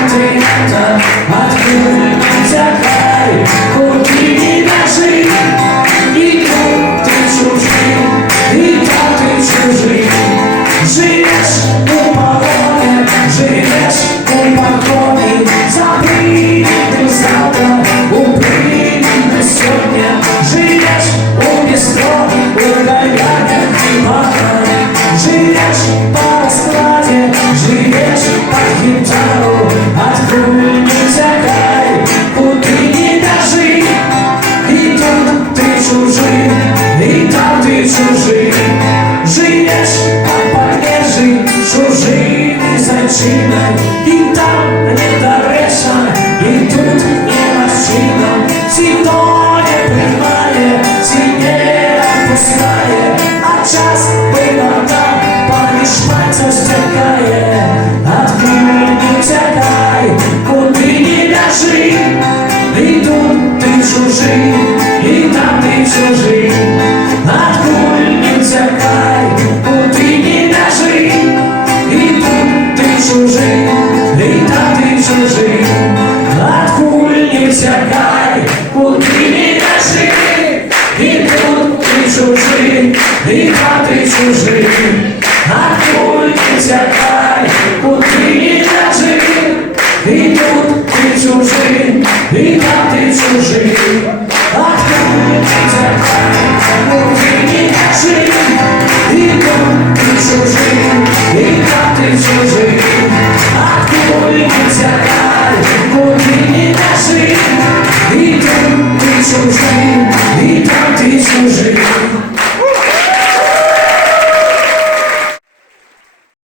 континента, откуда нельзя край, купи не наши, и тут ты чужой, и там ты чужой. Живешь у погони, живешь у погони, забыли ты завтра, упрыгни сегодня. Живешь у бистро, у говядин и бака, живешь по раскладе, живешь под гитару, откуда нельзя край, куда не дожи, и тут ты чужой, и там ты чужой. Живешь под Парижем, чужими зайчиной, и там не доречно, и тут не мужчина. Никто не понимает, не отпускает, а час было там, поміж пальцев стекает. Откуда нельзя край, куда не дожи, и тут ты чужий, и там ты чужий. Откуда нельзя край, куда не дожи, и тут ты чужий, и там ты чужий. Откуда нельзя край, куда не дожи, и тут ты чужий, и там ты чужий. Откуда нельзя край, куда не дожи, и тут ты чужий, и там ты